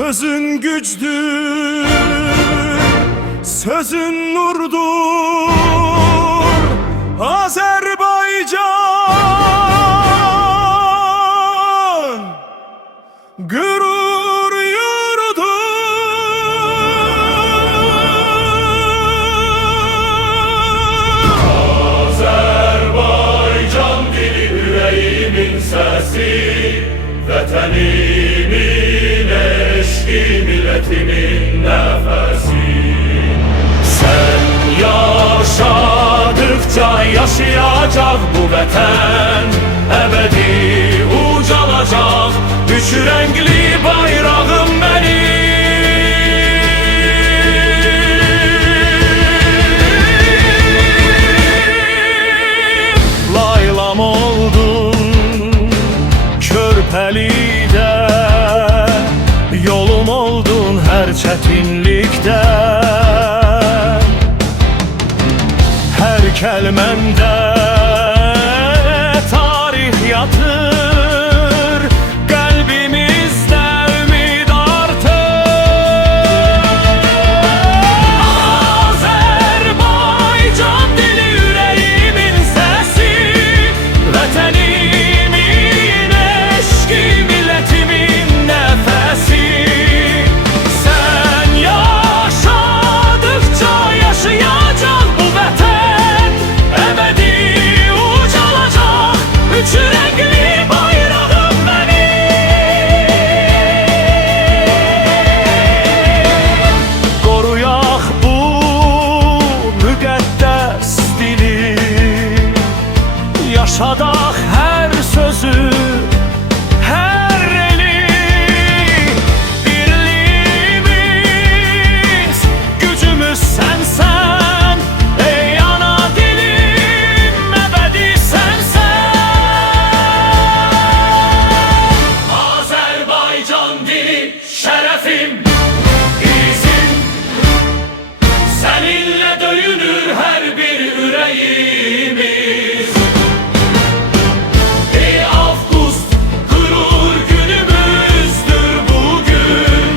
Sözün güçtür, sözün nurdur Azerbaycan, gurur yurdu. Azerbaycan dili yüreğimin sesi, vatanimin eşki, milletimin nefesi. Sen yaşadıkça yaşayacak bu vatan, ebedi ucalacak üç renkli bayrağım benim. Laylam oldun Körpəlikdə, yolum oldun her çətinlikdə. Her kəlməndə tarix yatır, qəlbimizdə ümid artır. Azərbaycan dili yüreğimin səsi, vətənimin eşki, milletimin nəfəsi. Sən yaşadıkça yaşayacaq bu vətən, ebedi ucalacaq üç renkli bayrağım benim. Qoruyaq bu müqəddəs dili, yaşadaq hər sözü, hər eli. Birliğimiz, gücümüz sənsən, ey ana dilim, ebedi sənsən. Azerbaycan dili şerefim, izim, seninle döyünür her bir yüreğimiz. Ey Avgust, gurur günümüzdür bugün.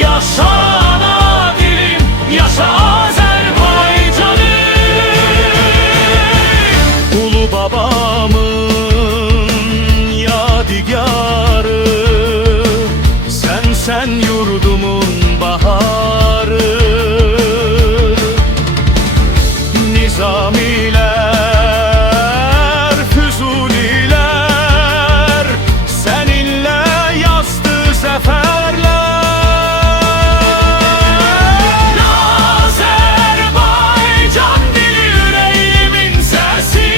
Yaşa ana dilim, yaşa Azerbaycan'ım. Ulu babamın yadigarı, sen yurdumun baharı. Nizamiler, Füzuliler, seninle yazdı zaferler. Azerbaycan dili yüreğimin sesi,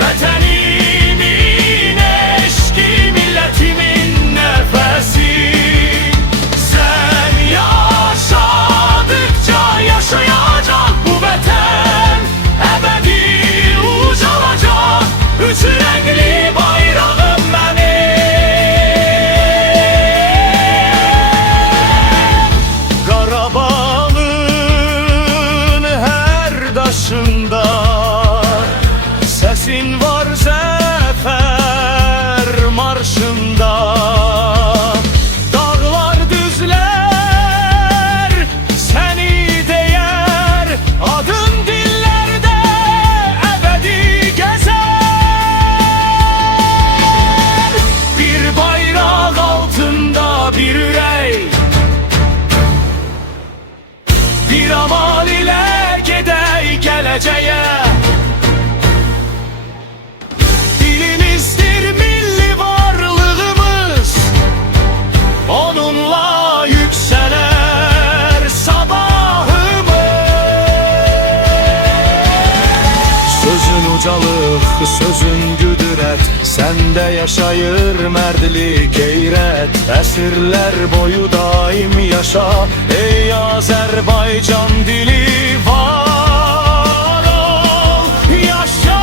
vatanimin eşki, milletimin nefesi. Sen yaşadıkça yaşayacak bu vatan, ebedi ucalacak üç renkli bayrağım benim. Qarabağın her daşında sesin var zafer marşında. Dağlar düzler seni değer, adın dillerde ebedi gezer. Bir bayrak altında bir yürek, bir amal ile gedey geleceğe. Dilimizdir milli varlığımız, onunla yükseler sabahımız. Sözün ucalık, sözün güdüret, sende yaşayır mərdlik, qeyrət. Əsrlər boyu daim yaşa, ey Azərbaycan dili, var ol, yaşa.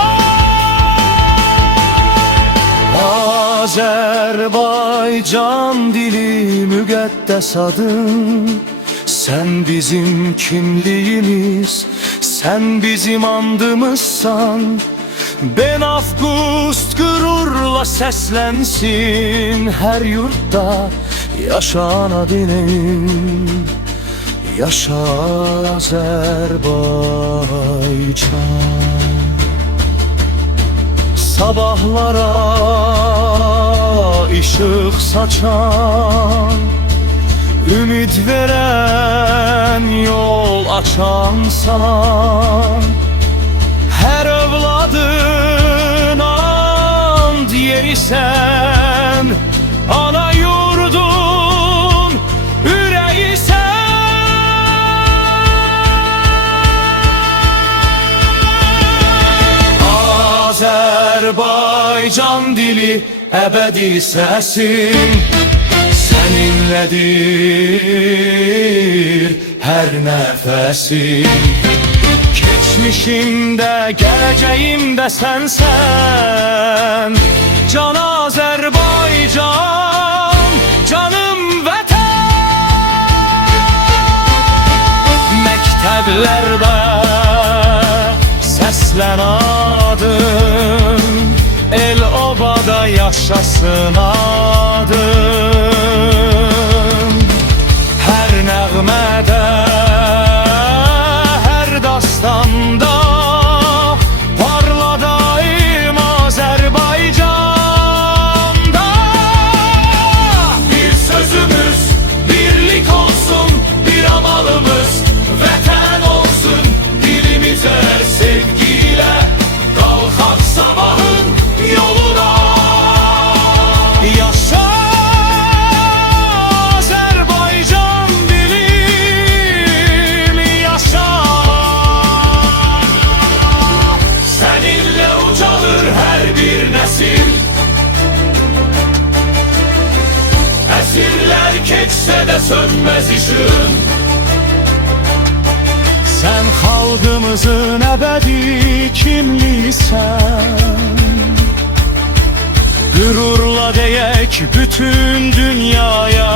Azərbaycan dili müqəddəs adın, sen bizim kimliğimiz, sen bizim andımızsan. Ben Avgust gururla seslensin her yurtta, Yaşa ana dilim, yaşa Azerbaycan. Sabahlara ışık saçan, ümit veren, yol açansan, her evladın and yerisen, ana yurdun ürəyisen. Azerbaycan dili ebedi sesin, seninledir her nefesim. Geçmişimde, geleceğimde sensen, can Azerbaycan, canım vatan. Mekteblerde seslen adın, el obada yaşasın adın. Her nəğmədə, hər dastanda parla daim Azərbaycanda. Bir sözümüz birlik olsun, bir amalımız vətən olsun. Dilimize sevgiyle kalkak sabahın yoluna. Yaşa Azerbaycan dilim, yaşa. Seninle ucalır her bir nesil. Esirler keçse de sönmez ışığın. Sen halkımızın ebedi kimlisən. Gururla deyək bütün dünyaya,